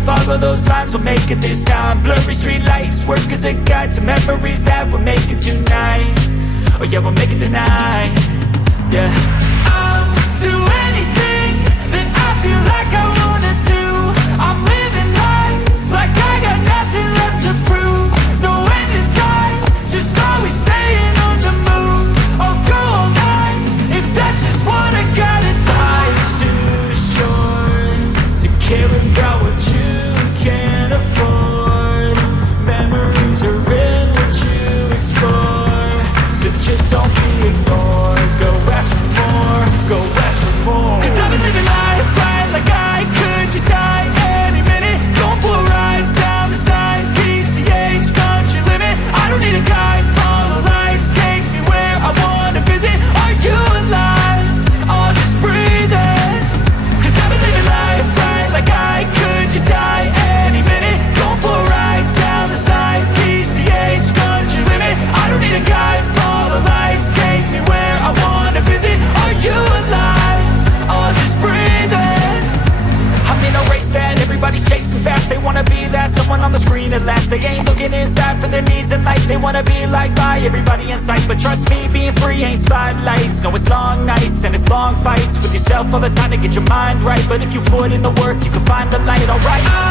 follow those lines, we'll make it this time. Blurry street lights work as a guide to memories that we're making tonight. Oh yeah, we'll make it tonight. Yeah, I'll do anything that I feel like I wanna do. I'm living life like I got nothing left to prove. No end in sight, just always staying on the move. I'll go all night if that's just what I gotta do. Life's too short to care about what you can't afford. Memories are in what you explore, so just don't be ignored. Go ask for more, go ask for more. 'Cause I've been living life right like I could just die any minute. Going for a ride down the side, PCH, country limit. I don't need a guide, follow lights, take me where I wanna visit. Are you alive? I'll just breathe in. 'Cause I've been living life right like I could just die any minute. Going for a ride down the side, PCH, country limit. I don't need a guide, follow lights, take me where I wanna visit. Are you alive? I'll just breathe in. I'm in a race that everybody's chasing fast. They wanna be that someone on the screen at last. They ain't looking inside for their needs in life. They wanna be liked by everybody in sight. But trust me, being free ain't spotlights. No, it's long nights and it's long fights with yourself all the time to get your mind right. But if you put in the work, you can find the light, alright.